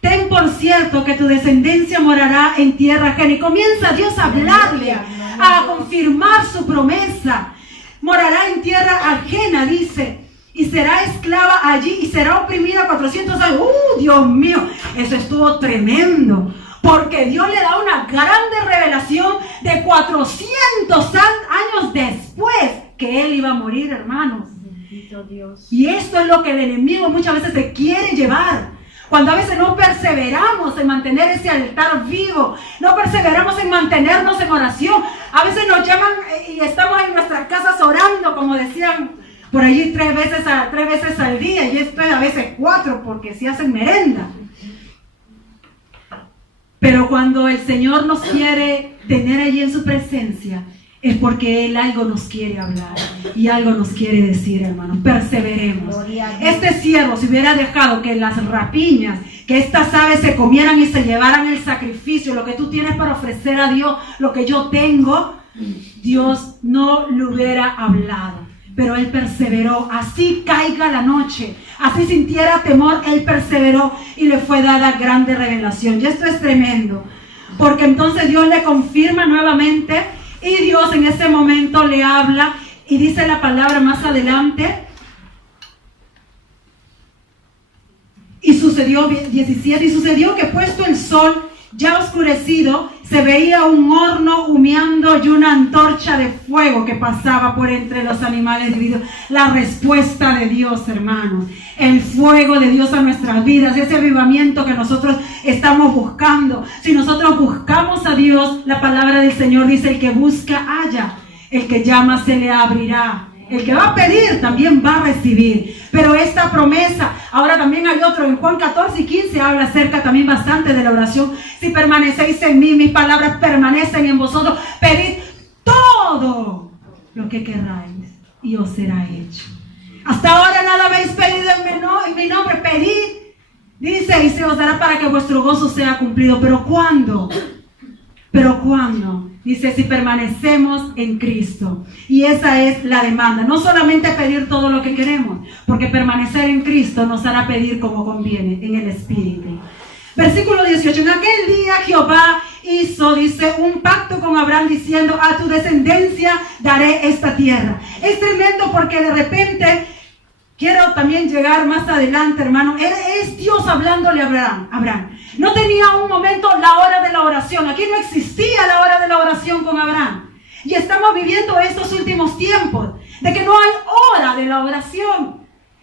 ten por cierto que tu descendencia morará en tierra ajena. Y comienza Dios a hablarle, a confirmar su promesa. Morará en tierra ajena, dice. Y será esclava allí y será oprimida 400 años. Dios mío, eso estuvo tremendo. Porque Dios le da una grande revelación de 400 años después que él iba a morir, hermanos. Bendito Dios. Y esto es lo que el enemigo muchas veces se quiere llevar. Cuando a veces no perseveramos en mantener ese altar vivo, no perseveramos en mantenernos en oración. A veces nos llaman y estamos en nuestras casas orando, como decían por allí tres veces al día, y esto es a veces 4 porque se hacen merenda. Pero cuando el Señor nos quiere tener allí en su presencia, es porque Él algo nos quiere hablar y algo nos quiere decir, hermanos. Perseveremos. Este siervo, si hubiera dejado que las rapiñas, que estas aves se comieran y se llevaran el sacrificio, lo que tú tienes para ofrecer a Dios, lo que yo tengo, Dios no le hubiera hablado. Pero Él perseveró, así caiga la noche, así sintiera temor, Él perseveró y le fue dada grande revelación. Y esto es tremendo, porque entonces Dios le confirma nuevamente y Dios en ese momento le habla y dice la palabra más adelante. Y sucedió, 17, y sucedió que puesto el sol ya oscurecido, se veía un horno humeando y una antorcha de fuego que pasaba por entre los animales divididos. La respuesta de Dios, hermanos, el fuego de Dios a nuestras vidas, ese avivamiento que nosotros estamos buscando. Si nosotros buscamos a Dios, la palabra del Señor dice: el que busca halla, el que llama se le abrirá. El que va a pedir también va a recibir. Pero esta promesa, ahora también hay otro, en Juan 14 y 15 habla acerca también bastante de la oración. Si permanecéis en mí, mis palabras permanecen en vosotros, pedid todo lo que querráis y os será hecho. Hasta ahora nada habéis pedido en mi nombre, pedid, dice, y se os dará para que vuestro gozo sea cumplido. ¿Pero cuándo? ¿Pero cuándo? Dice, si permanecemos en Cristo. Y esa es la demanda. No solamente pedir todo lo que queremos, porque permanecer en Cristo nos hará pedir como conviene, en el Espíritu. Versículo 18. En aquel día Jehová hizo, dice, un pacto con Abraham diciendo: a tu descendencia daré esta tierra. Es tremendo porque de repente, quiero también llegar más adelante, hermano, es Dios hablándole a Abraham. No tenía un momento la hora de la oración. Aquí no existía la hora de la oración con Abraham. Y estamos viviendo estos últimos tiempos de que no hay hora de la oración.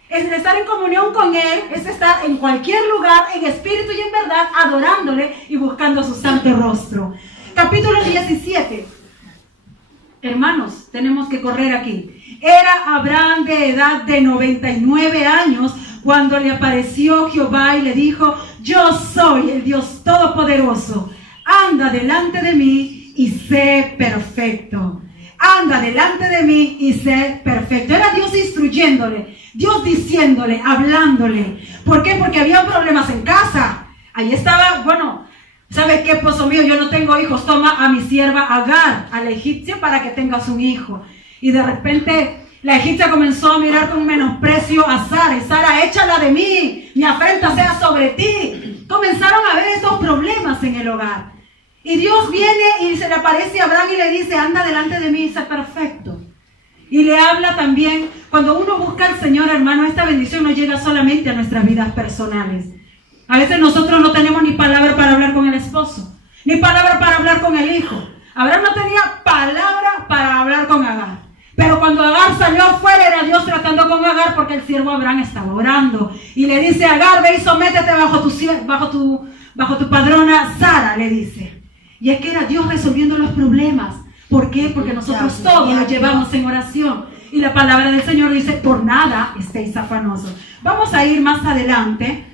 Es estar en comunión con Él, es estar en cualquier lugar, en espíritu y en verdad, adorándole y buscando su santo rostro. Capítulo 17. Hermanos, tenemos que correr aquí. Era Abraham de edad de 99 años cuando le apareció Jehová y le dijo: yo soy el Dios Todopoderoso, anda delante de mí y sé perfecto. Anda delante de mí y sé perfecto. Era Dios instruyéndole, Dios diciéndole, hablándole. ¿Por qué? Porque había problemas en casa. Ahí estaba, bueno, ¿sabe qué, esposo mío? Yo no tengo hijos. Toma a mi sierva Agar, a la egipcia, para que tengas un hijo. Y de repente la egipcia comenzó a mirar con menosprecio a Sara. Y Sara: échala de mí, mi afrenta sea sobre ti. Comenzaron a ver estos problemas en el hogar. Y Dios viene y se le aparece a Abraham y le dice: anda delante de mí y sé perfecto. Y le habla también, cuando uno busca al Señor, hermano, esta bendición no llega solamente a nuestras vidas personales. A veces nosotros no tenemos ni palabra para hablar con el esposo, ni palabra para hablar con el hijo. Abraham no tenía palabra para hablar con Agar. Pero cuando Agar salió afuera, era Dios tratando con Agar, porque el siervo Abraham estaba orando. Y le dice: Agar, ve y sométete bajo tu padrona Sara, le dice. Y es que era Dios resolviendo los problemas. ¿Por qué? Porque nosotros todos los llevamos en oración. Y la palabra del Señor dice: por nada estéis afanosos. Vamos a ir más adelante.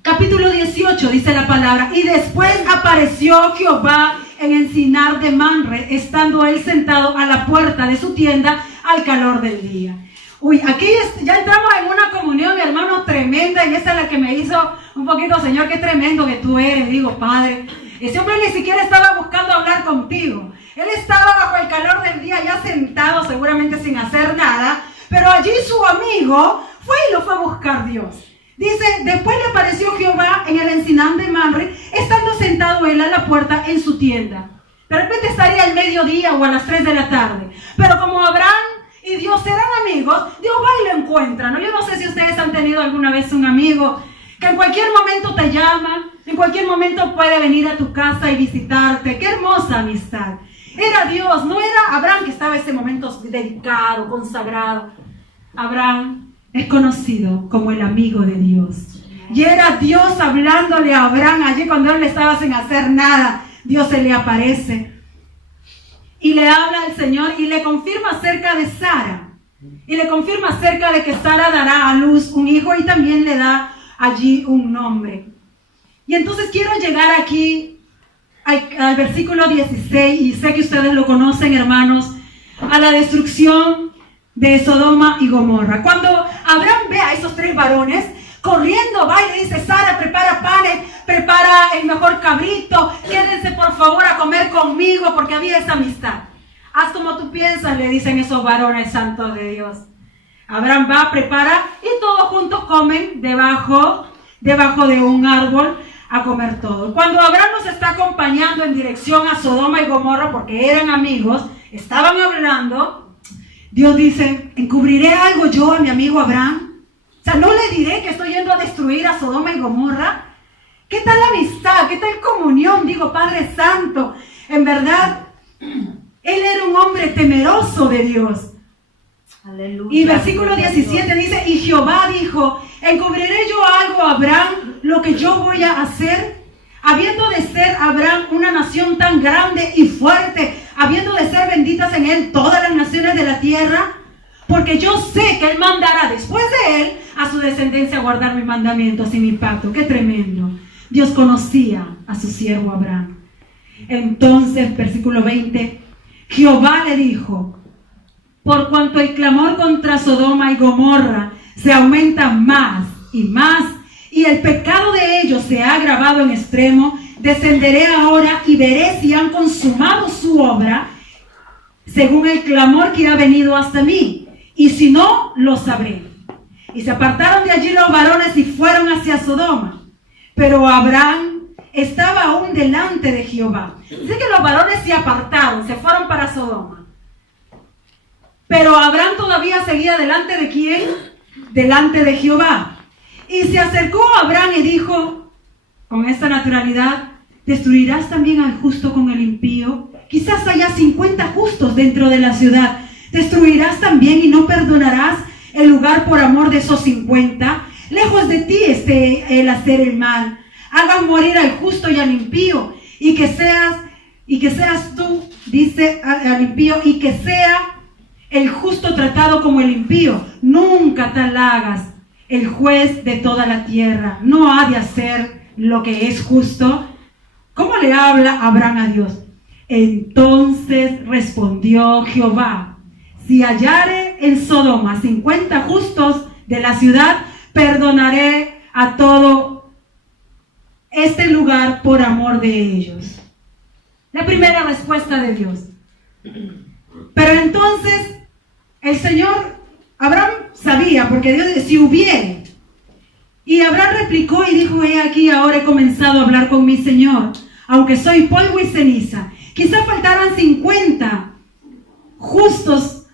Capítulo 18 dice la palabra: y después apareció Jehová en encinar de Manre, estando él sentado a la puerta de su tienda al calor del día. Uy, aquí ya entramos en una comunión, mi hermano, tremenda, y esa es la que me hizo un poquito: Señor, qué tremendo que tú eres. Digo: Padre, ese hombre ni siquiera estaba buscando hablar contigo. Él estaba bajo el calor del día, ya sentado, seguramente sin hacer nada, pero allí su amigo fue y lo fue a buscar Dios. Dice: después le apareció Jehová en el encinar de Manre, estando sentado él a la puerta en su tienda. De repente estaría al mediodía o a las 3 de la tarde. Pero como Abraham y Dios eran amigos, Dios va y lo encuentra, ¿no? Yo no sé si ustedes han tenido alguna vez un amigo que en cualquier momento te llama, en cualquier momento puede venir a tu casa y visitarte. ¡Qué hermosa amistad! Era Dios, no era Abraham que estaba en ese momento dedicado, consagrado. Abraham es conocido como el amigo de Dios. Y era Dios hablándole a Abraham allí cuando él estaba sin hacer nada. Dios se le aparece y le habla al Señor y le confirma acerca de Sara. Y le confirma acerca de que Sara dará a luz un hijo y también le da allí un nombre. Y entonces quiero llegar aquí al versículo 16, y sé que ustedes lo conocen, hermanos, a la destrucción de Sodoma y Gomorra. Cuando Abraham ve a esos tres varones corriendo, va y le dice: Sara, prepara panes, prepara el mejor cabrito, quédense por favor a comer conmigo, porque había esa amistad. Haz como tú piensas, le dicen esos varones santos de Dios. Abraham va, prepara, y todos juntos comen debajo de un árbol a comer todo. Cuando Abraham nos está acompañando en dirección a Sodoma y Gomorra, porque eran amigos, estaban hablando, Dios dice: ¿encubriré algo yo a mi amigo Abraham? O sea, ¿no le diré que estoy yendo a destruir a Sodoma y Gomorra? ¿Qué tal la amistad? ¿Qué tal comunión? Digo, Padre Santo, en verdad, él era un hombre temeroso de Dios. Aleluya. Y versículo 17 dice: y Jehová dijo: ¿encubriré yo algo a Abraham lo que yo voy a hacer? Habiendo de ser Abraham una nación tan grande y fuerte, habiendo de ser benditas en él todas las naciones de la tierra, porque yo sé que él mandará después de él a su descendencia a guardar mis mandamientos y mi pacto. ¡Qué tremendo! Dios conocía a su siervo Abraham. Entonces, versículo 20, Jehová le dijo: por cuanto el clamor contra Sodoma y Gomorra se aumenta más, y el pecado de ellos se ha agravado en extremo, descenderé ahora y veré si han consumado su obra según el clamor que ha venido hasta mí, y si no, lo sabré. Y se apartaron de allí los varones y fueron hacia Sodoma, pero Abraham estaba aún delante de Jehová. Dice que los varones se apartaron, se fueron para Sodoma. Pero Abraham todavía seguía delante de ¿quién? Delante de Jehová. Y se acercó a Abraham y dijo con esta naturalidad: ¿destruirás también al justo con el impío? Quizás haya 50 justos dentro de la ciudad. ¿Destruirás también y no perdonarás el lugar por amor de esos 50? Lejos de ti esté el hacer el mal. Hagan morir al justo y al impío, y que seas tú, dice al impío, y que sea el justo tratado como el impío. Nunca tal hagas. El juez de toda la tierra no ha de hacer lo que es justo. ¿Cómo le habla Abraham a Dios? Entonces respondió Jehová: si hallare en Sodoma 50 justos de la ciudad, perdonaré a todo este lugar por amor de ellos. La primera respuesta de Dios. Pero entonces el Señor, Abraham sabía, porque Dios dice: si hubiere. Y Abraham replicó y dijo: he aquí, ahora he comenzado a hablar con mi Señor, aunque soy polvo y ceniza. Quizás faltaran 50 justos.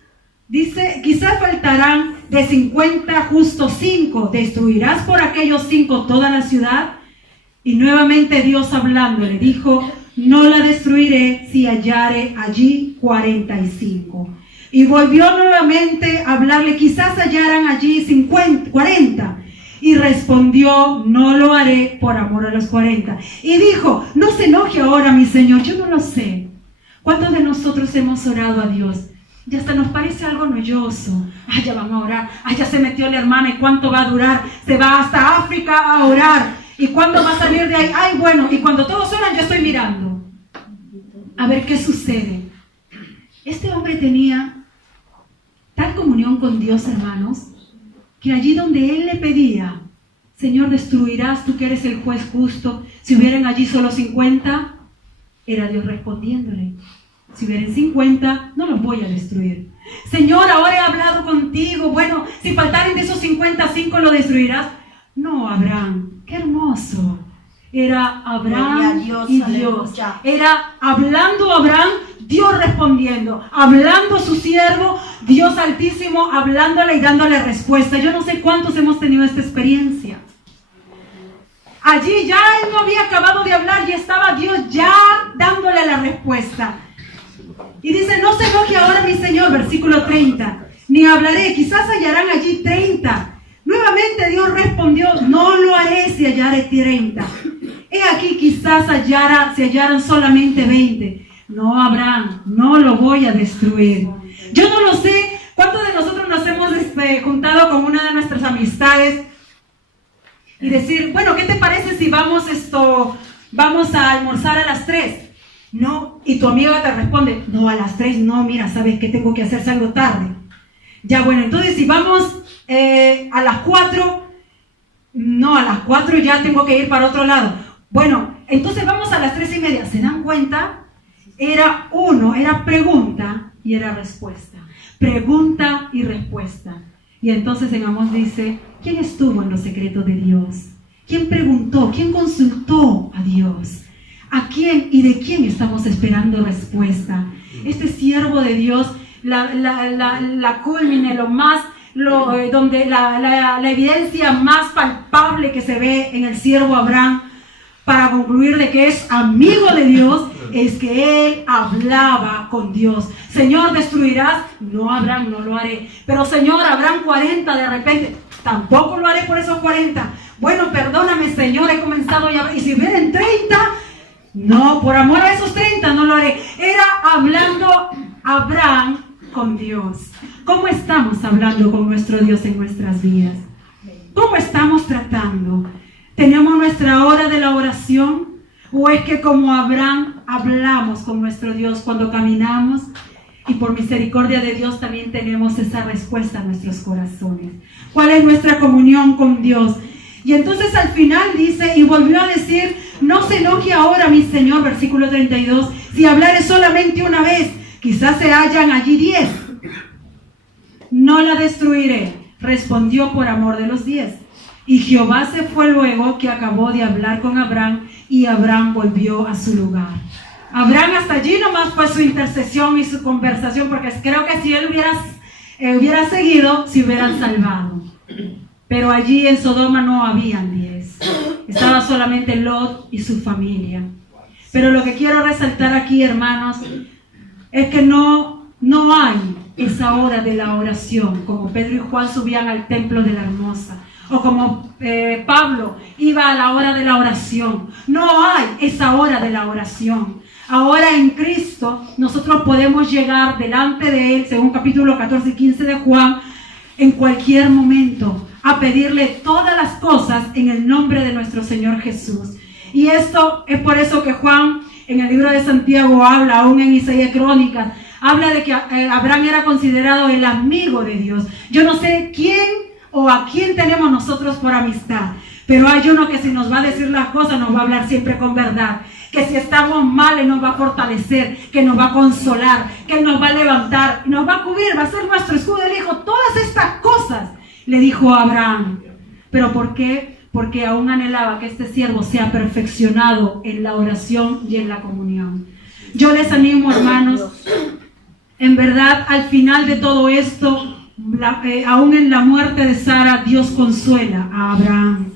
Dice: quizás faltarán de 50 justos 5. ¿Destruirás por aquellos 5 toda la ciudad? Y nuevamente Dios hablando le dijo: no la destruiré si hallare allí 45. Y volvió nuevamente a hablarle: quizás hallaran allí 40. Y respondió: no lo haré por amor a los 40. Y dijo: no se enoje ahora mi Señor, yo no lo sé. ¿Cuántos de nosotros hemos orado a Dios? Y hasta nos parece algo noyoso. Ay, ya van a orar. Ay, ya se metió la hermana. ¿Y cuánto va a durar? Se va hasta África a orar. ¿Y cuándo va a salir de ahí? Ay, bueno. Y cuando todos oran, yo estoy mirando a ver qué sucede. Este hombre tenía tal comunión con Dios, hermanos, que allí donde él le pedía: Señor, ¿destruirás tú que eres el juez justo si hubieran allí solo 50? Era Dios respondiéndole: si hubieran 50, no los voy a destruir. Señor, ahora he hablado contigo. Bueno, si faltaren de esos 55, ¿lo destruirás? No, Abraham. Qué hermoso. Era Abraham y Dios. Era hablando Abraham, Dios respondiendo. Hablando su siervo, Dios Altísimo, hablándole y dándole respuesta. Yo no sé cuántos hemos tenido esta experiencia. Allí ya él no había acabado de hablar y estaba Dios ya dándole la respuesta. Y dice: no se enoje ahora mi Señor, versículo 30, ni hablaré, quizás hallarán allí 30. Nuevamente Dios respondió: no lo haré si hallare 30. He aquí, quizás se hallaran solamente 20. No, Abraham, no lo voy a destruir. Yo no lo sé ¿Cuántos de nosotros nos hemos juntado con una de nuestras amistades y decir, bueno, ¿qué te parece si vamos a almorzar a las 3? No, y tu amiga te responde, no, a las 3 no, mira, ¿sabes qué tengo que hacer? Salgo tarde. Ya, bueno, entonces si vamos a las 4, no, a las 4 ya tengo que ir para otro lado. Bueno, entonces vamos a las 3:30. ¿Se dan cuenta? Era pregunta y era respuesta. Pregunta y respuesta. Y entonces en Amós dice, ¿quién estuvo en los secretos de Dios? ¿Quién preguntó? ¿Quién consultó a Dios? ¿A quién y de quién estamos esperando respuesta? Este siervo de Dios, la culmine, donde la evidencia más palpable que se ve en el siervo Abraham, para concluir de que es amigo de Dios, es que él hablaba con Dios. Señor, ¿destruirás? No, Abraham, no lo haré. Pero Señor, habrán 40 de repente. Tampoco lo haré por esos 40. Bueno, perdóname, Señor, he comenzado ya. Y si vienen 30, no, por amor a esos 30 no lo haré. Era hablando Abraham con Dios. ¿Cómo estamos hablando con nuestro Dios en nuestras vidas? ¿Cómo estamos tratando? ¿Tenemos nuestra hora de la oración? ¿O es que como Abraham hablamos con nuestro Dios cuando caminamos? Y por misericordia de Dios también tenemos esa respuesta en nuestros corazones. ¿Cuál es nuestra comunión con Dios? Y entonces al final dice, y volvió a decir, no se enoje ahora mi Señor, versículo 32, si hablare solamente una vez, quizás se hallan allí 10. No la destruiré, respondió por amor de los 10. Y Jehová se fue luego que acabó de hablar con Abraham, y Abraham volvió a su lugar. Abraham hasta allí nomás fue su intercesión y su conversación, porque creo que si él hubiera seguido, se hubieran salvado. Pero allí en Sodoma no habían 10. Estaba solamente Lot y su familia. Pero lo que quiero resaltar aquí, hermanos, es que no hay esa hora de la oración, como Pedro y Juan subían al templo de la Hermosa, o como Pablo iba a la hora de la oración. No hay esa hora de la oración. Ahora en Cristo nosotros podemos llegar delante de Él, según capítulo 14 y 15 de Juan, en cualquier momento, a pedirle todas las cosas en el nombre de nuestro Señor Jesús. Y esto es por eso que Juan en el libro de Santiago habla, aún en Isaías Crónicas, habla de que Abraham era considerado el amigo de Dios. Yo no sé quién o a quién tenemos nosotros por amistad, pero hay uno que si nos va a decir las cosas nos va a hablar siempre con verdad, que si estamos mal Él nos va a fortalecer, que nos va a consolar, que Él nos va a levantar, nos va a cubrir, va a ser nuestro escudo. Él dijo todas estas cosas, le dijo a Abraham. ¿Pero por qué? Porque aún anhelaba que este siervo sea perfeccionado en la oración y en la comunión. Yo les animo, hermanos, en verdad, al final de todo esto, aún en la muerte de Sara, Dios consuela a Abraham,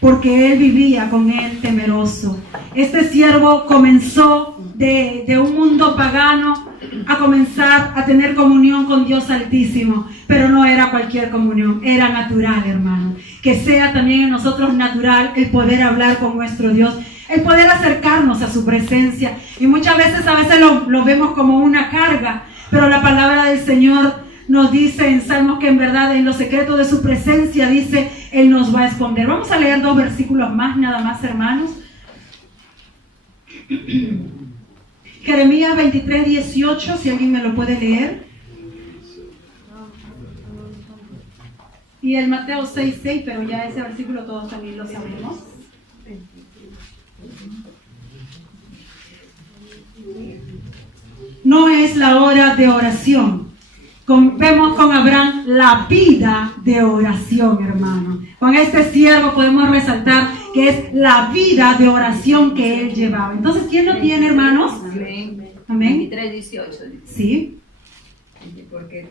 porque él vivía con él temeroso. Este siervo comenzó de un mundo pagano a comenzar a tener comunión con Dios Altísimo, pero no era cualquier comunión, era natural, hermano. Que sea también en nosotros natural el poder hablar con nuestro Dios, el poder acercarnos a su presencia. Y muchas veces, lo vemos como una carga, pero la palabra del Señor nos dice en Salmos que en verdad en los secretos de su presencia, dice, Él nos va a esconder. Vamos a leer 2 versículos más, nada más, hermanos. Jeremías 23:18, si alguien me lo puede leer. Y el Mateo 6:6, pero ya ese versículo todos también lo sabemos. No es la hora de oración. Vemos con Abraham la vida de oración, hermano. Con este siervo podemos resaltar que es la vida de oración que él llevaba. Entonces, ¿quién lo tiene, hermanos? Amén. Amén. 23:18. Sí. Porque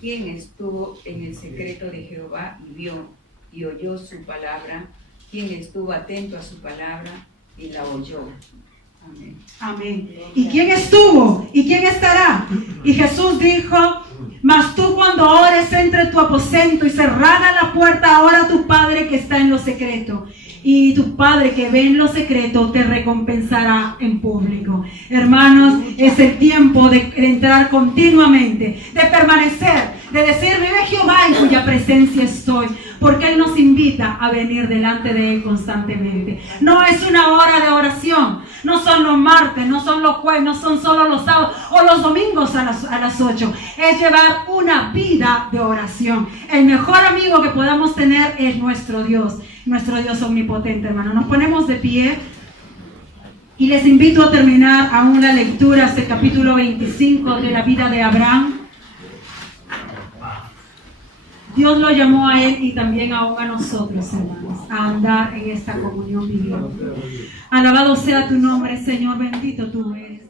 quien estuvo en el secreto de Jehová y vio y oyó su palabra, quien estuvo atento a su palabra y la oyó. Amén. Amén. ¿Y quién estuvo? ¿Y quién estará? Y Jesús dijo, mas tú cuando ores entre tu aposento y cerrada la puerta, ora a tu Padre que está en lo secreto. Y tu Padre que ve en lo secreto te recompensará en público. Hermanos, es el tiempo de entrar continuamente, de permanecer, de decir, vive Jehová en cuya presencia estoy, porque Él nos invita a venir delante de Él constantemente. No es una hora de oración, no son los martes, no son los jueves, no son solo los sábados o los domingos a las 8. Es llevar una vida de oración. El mejor amigo que podamos tener es nuestro Dios omnipotente, hermano. Nos ponemos de pie y les invito a terminar aún la lectura hasta el capítulo 25 de la vida de Abraham. Dios lo llamó a él y también aún a nosotros, hermanos, a andar en esta comunión viviente. Alabado sea tu nombre, Señor, bendito tú eres.